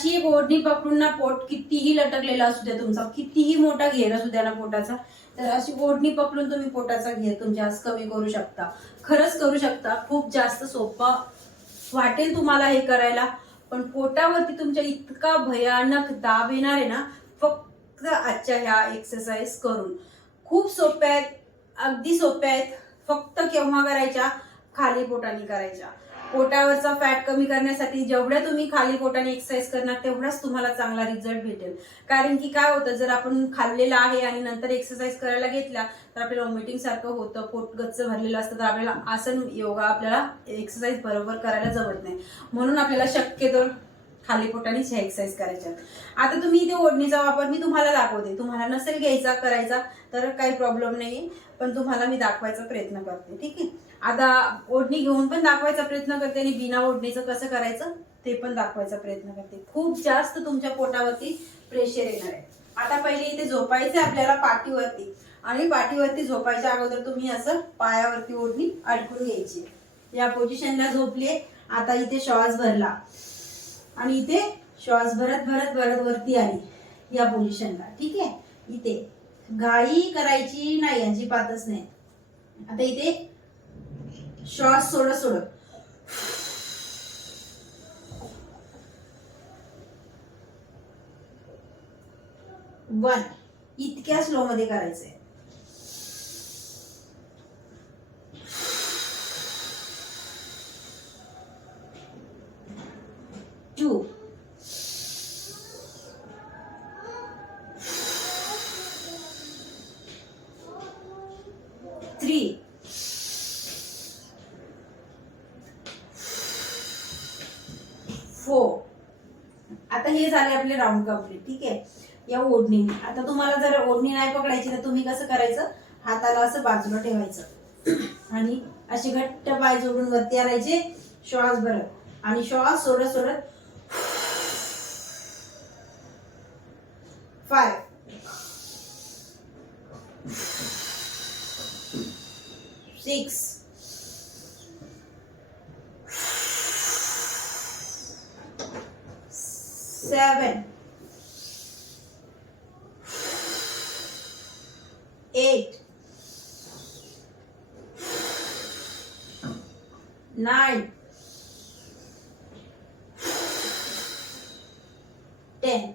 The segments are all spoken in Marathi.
अशी बोटनी पकडून ना पोट कितीही लटकलेला असू द्या तुमचा कितीही मोठा घेर असू द्या ना पोटाचा तर अशी ओढणी पकडून तुम्ही पोटाचा घेर तुमच्या आज कमी करू शकता. खरंच करू शकता. खूप जास्त सोपं वाटेल तुम्हाला हे करायला पण पोटावरती तुमच्या इतका भयानक दाब येणार आहे ना फक्त आजच्या ह्या एक्सरसाइज करून. खूप सोप्या आहेत अगदी सोप्या आहेत फक्त केव्हा करायच्या? खाली पोटाने करायच्या. पोटावरचा फॅट कमी करण्यासाठी जेवढ्या तुम्ही खाली पोटाने एक्सरसाइज करणार तेवढाच तुम्हाला चांगला रिझल्ट भेटेल. कारण की काय होतं जर आपण खाल्लेलं आहे आणि नंतर एक्सरसाइज करायला घेतला तर आपल्याला वॉमिटिंग सारखं होतं पोट गच्च भरलेलं असतं तर आपल्याला आसन योगा आपल्याला एक्सरसाइज बरोबर करायला जमत नाही. म्हणून आपल्याला शक्यतो खाली पोटानेच ह्या एक्सरसाइज करायच्या आता तुम्ही इथे ओढणीचा वापर मी तुम्हाला दाखवते. तुम्हाला नसेल घ्यायचा करायचा तर काही प्रॉब्लेम नाही पण तुम्हाला मी दाखवायचा प्रयत्न करते. ठीक आहे? आता ओढणी घेऊन पण दाखवायचा प्रयत्न करते आणि बिना ओढणीचं कसं करायचं ते पण दाखवायचा प्रयत्न करते. खूप जास्त तुमच्या पोटावरती प्रेशर येणार आहे. आता पहिले इथे झोपायचे आपल्याला पाठीवरती. आणि पाठीवरती झोपायच्या अगोदर तुम्ही असं पायावरती ओढणी अडकून घ्यायची या पोझिशनला झोपले आता इथे श्वास भरला. आणि इथे श्वास भरत भरत भरत वरती आली या पोझिशनला ठीक आहे? इथे. घाई करायची नाही अजिबातच नाही. आता इथे श्वास सोडत सोडत. वन. इतक्या स्लो मध्ये करायचंय. टू थ्री झाले आपले राऊंड कंप्लीट ठीक आहे? या ओढणीने आता तुम्हाला जर ओढणी नाही पकडायची तर तुम्ही कसं करायचं? हाताला असं बाजूला ठेवायचं. आणि असे घट्ट पाय जोडून वरती आणायचे. श्वास भरत. आणि श्वास सोडत सोडत. Five six seven, eight, nine, ten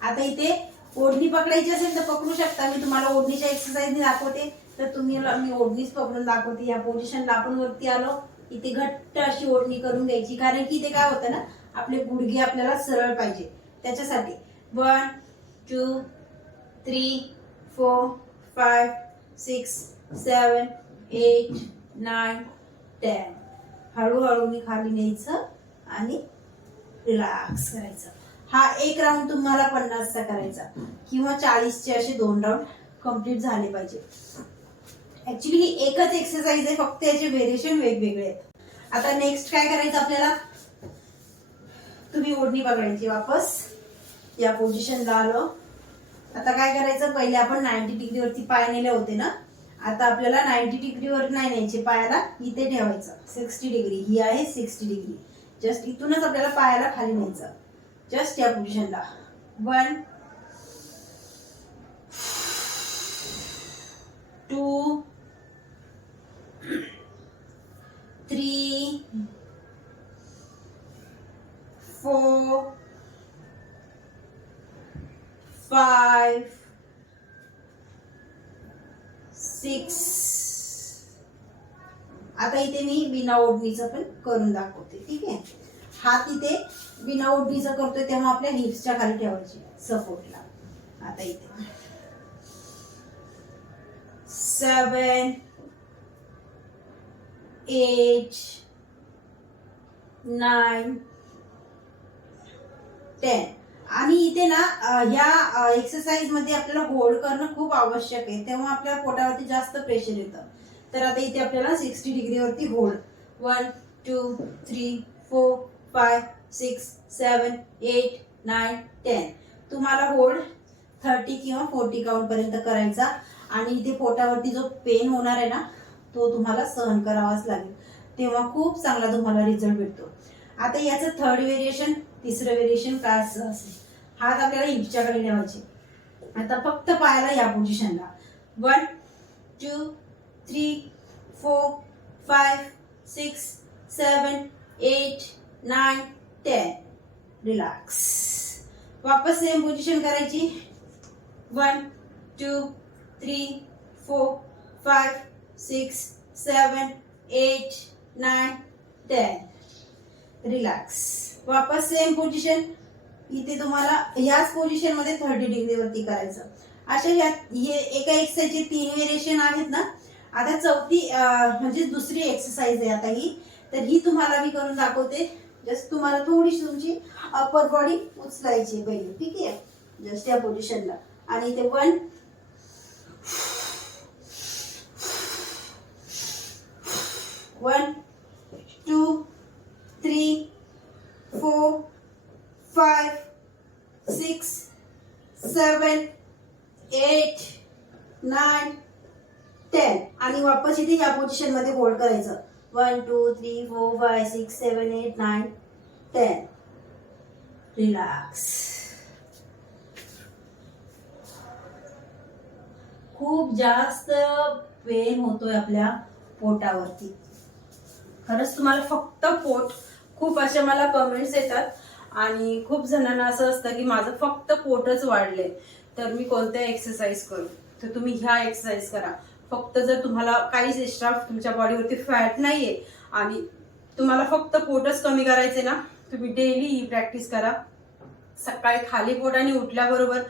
आता इथे ओढणी पकडायची असेल तर पकडू शकता. मी तुम्हाला ओढणीच्या एक्सरसाइज दाखवते. तर तुम्ही मी ओढणीच पकडून दाखवते. या पोझिशनला आपण वरती आलो. इथे घट्ट अशी ओढणी करून घ्यायची. कारण की इथे काय होतं ना आपले गुडघे आपल्याला सरळ पाहिजे. त्याच्यासाठी one two three four five six seven eight nine ten. हळूहळू मी खाली न्यायचं आणि रिलॅक्स करायचं. हा एक राऊंड तुम्हाला पन्नासचा करायचा. किंवा चाळीसचे असे दोन राऊंड कंप्लीट झाले पाहिजे. ऍक्च्युली एकच एक्सरसाइज आहे फक्त याचे व्हेरिएशन वेगवेगळे आहेत. आता नेक्स्ट काय करायचं आपल्याला? तुम्ही ओढणी पकडायची वापस. या पोझिशनला आलो. आता काय करायचं? पहिले आपण नाईन्टी डिग्रीवरती पाय नेले होते ना? आता आपल्याला नाईन्टी डिग्रीवर नाही न्यायचे पायाला. इथे ठेवायचं. Sixty degree. ही आहे सिक्स्टी डिग्री. जस्ट इथूनच आपल्याला पायाला खाली न्यायचं. जस्ट या पोझिशनला one two three four, five, six. आता इथे मी बिना ओढणीचं पण करून दाखवते ठीक आहे? हात इथे बिना ओढणीचं करतोय तेव्हा आपल्या हिप्सच्या खाली ठेवायचे सपोर्टला आता इथे. सेवन एट नाईन टेन आणि इथे ना ह्या एक्सरसाइजमध्ये आपल्याला होल्ड करणं खूप आवश्यक आहे. तेव्हा आपल्या पोटावरती जास्त प्रेशर येतं. तर आता इथे आपल्याला sixty डिग्रीवरती hold one two three four five six seven eight nine ten तुम्हाला होल्ड थर्टी किंवा फोर्टी काउंटपर्यंत करायचा. आणि इथे पोटावरती जो पेन होणार आहे ना तो तुम्हाला सहन करावाच लागेल. तेव्हा खूप चांगला तुम्हाला रिझल्ट भेटतो. आता याचं थर्ड व्हेरिएशन तिसरं वेरिएशन क्लास असं असेल. हात आपल्याला हिपच्याकडे ठेवायचे आता फक्त पायाला या पोझिशनला one two three four five six seven eight nine ten relax वापस सेम पोझिशन करायची. One two three four five six seven eight nine ten relax वापस सेम पोझिशन इथे तुम्हाला ह्याच पोझिशनमध्ये थर्टी डिग्री वरती करायचं. अशा ह्या हे एका एक्सरसाइजचे तीन व्हेरिएशन आहेत ना. आता चौथी म्हणजे दुसरी एक्सरसाइज आहे आता ही. तर ही तुम्हाला मी करून दाखवते. जस्ट तुम्हाला थोडीशी तुमची अपर बॉडी उचलायची पहिली. ठीक आहे? जस्ट या पोझिशनला आणि इथे one one two three four five six seven eight nine ten. आणि वापस इथे या पोझिशनमध्ये होल्ड करायचं. One two three four five six seven eight nine ten relax खूप जास्त पेन होतोय आपल्या पोटावरती. खरंच तुम्हाला फक्त पोट खूप अशा मला कमेंट्स येतात. आणि खूप जणांना असं असतं की माझं फक्त पोटच वाढले तर मी कोणत्या एक्सरसाइज करू? तर तुम्ही ह्या एक्सरसाइज करा. फक्त जर तुम्हाला काहीच एक्स्ट्रा तुमच्या बॉडीवरती फॅट नाहीये आणि तुम्हाला फक्त पोटच कमी करायचे ना तुम्ही डेली ही प्रॅक्टिस करा. सकाळी खाली पोटाने उठल्याबरोबर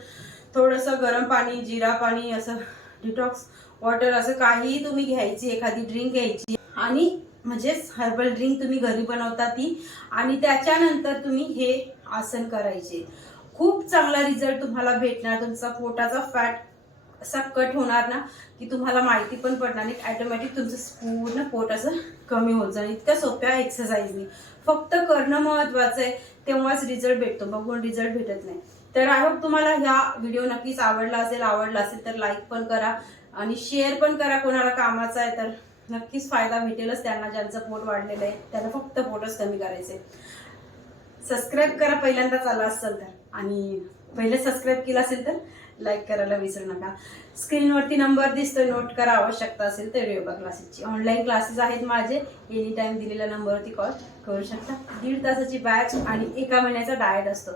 थोडंसं गरम पाणी जिरा पाणी असं डिटॉक्स वॉटर असं काहीही तुम्ही घ्यायची एखादी ड्रिंक घ्यायची. आणि म्हणजेच हर्बल ड्रिंक तुम्ही घरी बनवता ती आणि त्याच्यानंतर तुम्ही हे आसन करायचे. खूप चांगला रिझल्ट तुम्हाला भेटणार तुमचा पोटाचा फॅट असा कट होणार ना की तुम्हाला माहिती पण पडणार नाही ॲटोमॅटिक तुमचं पूर्ण पोट असं कमी होत जाईल. इतक्या सोप्या एक्सरसाइजनी फक्त करणं महत्त्वाचं आहे तेव्हाच रिझल्ट भेटतो. बघून रिझल्ट भेटत नाही. तर आय होप तुम्हाला ह्या व्हिडिओ नक्कीच आवडला असेल आवडला असेल तर लाईक पण करा आणि शेअर पण करा कोणाला कामाचा आहे तर. नक्कीच फायदा भेटेलच त्यांना ज्यांचं पोट वाढलेलं आहे. त्यांना फक्त पोटच कमी करायचंय. सबस्क्राईब करा पहिल्यांदाच आला असेल तर. आणि पहिले सबस्क्राईब केलं असेल तर लाईक करायला विसरू नका. स्क्रीनवरती नंबर दिसतोय नोट करा. आवश्यकता असेल तर योगा क्लासेसची ऑनलाईन क्लासेस आहेत माझे. एनी टाइम दिलेल्या नंबरवरती कॉल करू शकता. दीड तासाची बॅच आणि एका महिन्याचा डाएट असतो.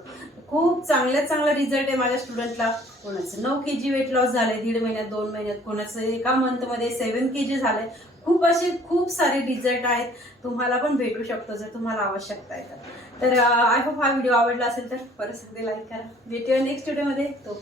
खूप चांगल्या चांगला रिझल्ट आहे माझ्या स्टुडंटला कोणाचं नऊ के जी वेट लॉस झालंय दीड महिन्यात दोन महिन्यात कोणाचं एका मंथमध्ये सेवन के जी झालंय. खूप असे खूप सारे रिझल्ट आहेत. तुम्हाला पण भेटू शकतो जर तुम्हाला आवश्यकता आहे तर. तर आय होप हा व्हिडिओ आवडला असेल तर परत सगळे लाईक करा. भेटूया नेक्स्ट व्हिडिओमध्ये तो